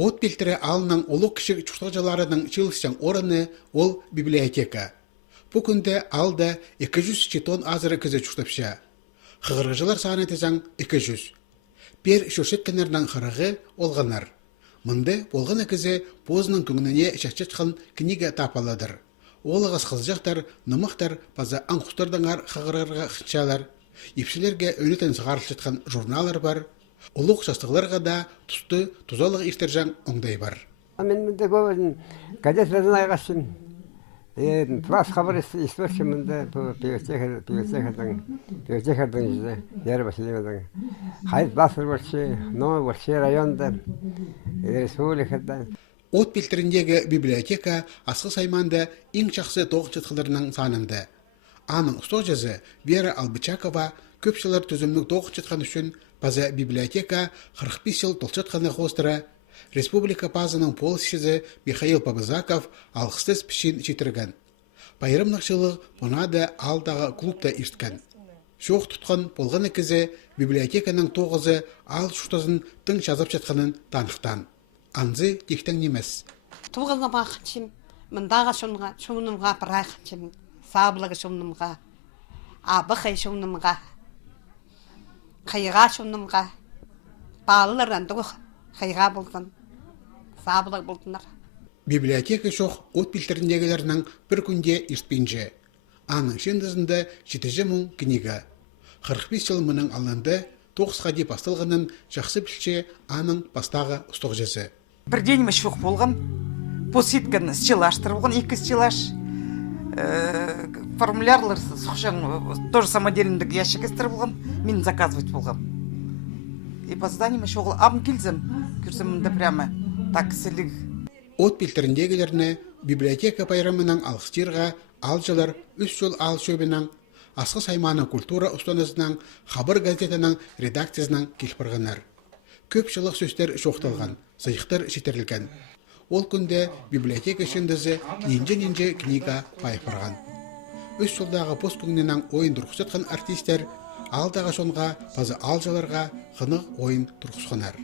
От билтері алының олық кішік чуштағжаларының чылышчан орыны ол библиотека. Бұл күнде алда 200 четон азыры кізі чуштапша. Хығырғыжылар саны тезаң 200. Пер шөшеткенердің қырығы олғанар. Мұнды болғаны кізі позының күңініне шақчатқан книга тапаладыр. Олығыз қызжақтар, нымықтар, база аңқұстардыңар қығырырға қыншалар. Епшілерге өнетен сығарылшытқан журналар бар. Олық жастығыларға да тұсты, тұзалық ертержан оңдай бар. Мен мұнда көбін газеттерден айғашын. Плас хабар история мұнда библиотекадан жүзі, Вера Васильевнадан. Хайт басыр бұршы, Новый бұршы районда, республикада. От билтеріндегі библиотека асқы сайманды ең жақсы тоғыз жетқыларының санынды. Аның ұстық жазы Вера Албычакова көпшілер түзімнің тоғыз жетқан үшін база библиотека 45 жыл толчатқаны қостыры, республика пазының полысшізі Михаил Пабызаков алғыстыз пішін жетірген. Байырымлық жылы бұнады алдағы клубта ерткен. Шоқ тұтқан болғаны кізі библиотеканың тоғызы ал шуштазын тың жазып жатқанын танықтан. Анзы тектен немес. Туғылға бақытшым, мұндағы шуынымға бірақытшым, сабылығы шуынымға, абықай шуынымға, қайға шуынымға, балылардан тұғы қайға болдың, сабылығы болдыңдар. Библиотека шоқ от билтеріндегілерінің бір күнде ертпенже. Аның шендізінде 7 мың книга. 45 жыл мұның алынды 9-ға деп астылғанын жақсы білше аның бастағы ұстық жасы. Бір денімі шоқ болған, посеткен стеллажтар болған, 2 стеллаж, формулярлар сұқшан, тоже самодельндік ящикестер болған, мен заказывать болған. И по зданиями шоғыл абын келзім, көрсімімді прямо так сілік. От билтеріндегілеріне библиотека пайрамының алғыстырға алжылар үш жол ал шөбінің асқы сайманың культура ұстанызының хабар газетінің редакциясының келпірғанар. Көп жылық сөздер жоқталған, сайықтар жетірілген. Ол күнде библиотека шындызы ненже книга пайпырған. Үш жылдағы пост күнінен ойын тұрқысатқан артистер алдағы шонға пазы алжыларға қынық ойын тұрқысқанар.